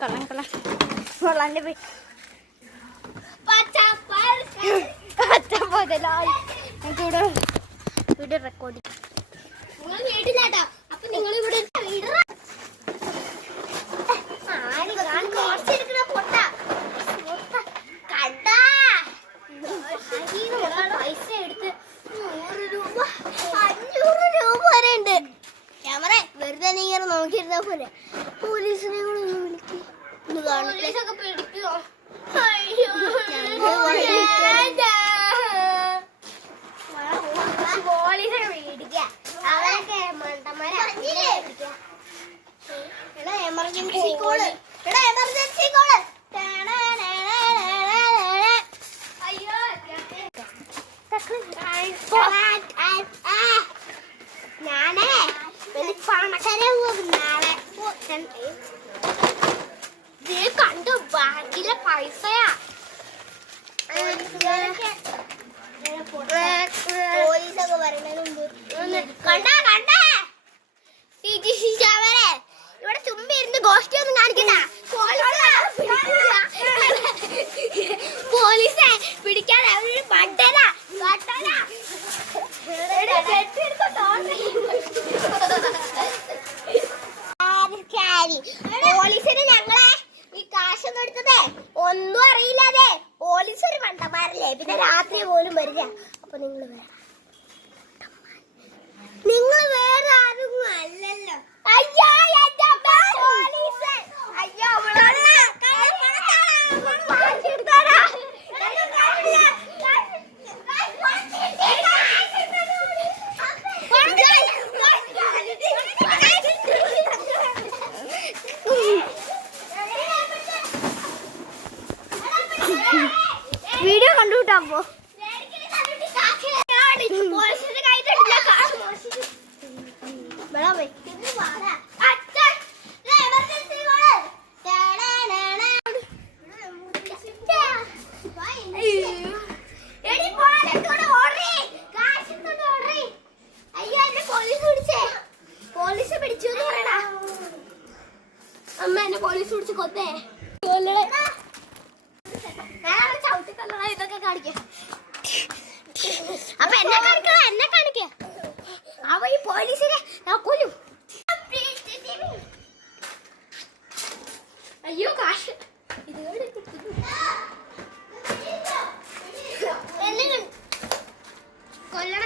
കൊള്ളാൻ്റെ നമുക്കിവിടെ video record വീട്ടിലാട്ടോ. അപ്പൊ നിങ്ങൾ ഇവിടെ പൈസ എടുത്ത് 100 രൂപ 500 രൂപ വരെ ഉണ്ട്. ക്യാമറ വെറുതെ ഇങ്ങനെ നോക്കിയിരുന്നാ പോലെ പോലീസിനെ കൂടെ വിളിക്കും. പോലീസൊക്കെ പിടിക്കുമോ? പോലീസൊക്കെ മേടിക്കുക. അവരൊക്കെ എമർജൻസി കോള് എമർജൻസി കോള്. ഞാനേ വലിയ പണക്കാരെ നാളെ കണ്ടു ബാങ്കിലെ പൈസയാ. പോലീസൊക്കെ പറയുന്നതിന് മുമ്പ് കണ്ടാ ഇവിടെ ചുമ്മാ ഇരുന്ന് ഗോഷ്ടി ഒന്നും കാണിക്കണ്ട. പോലീസെ പിടിക്കാൻ അവര് പട്ടനാ. പോലീസിന് ഞങ്ങളെ ഈ കാശൊന്നും എടുത്തതേ ഒന്നും അറിയില്ലാതെ പോലീസ് ഒരു മണ്ടന്മാരല്ലേ. പിന്നെ രാത്രി പോലും വരില്ല. അപ്പൊ നിങ്ങൾ വേറെ ആരും അല്ലല്ലോ. അയ്യോ പോലീസ് അയ്യോ വീഡിയോ കണ്ടുകൂട്ടാമ്പോ പോലീസ് പിടിച്ചു പറയണ അമ്മ എന്നെ പോലീസ് പിടിച്ച് കൊന്നേ. ഇതൊക്കെ കാണിക്ക. അപ്പൊ എന്നെ കാണിക്ക. അവ ഈ പോലീസിനെ കൊല്ലും. അയ്യോ കാശ് കൊല്ലണ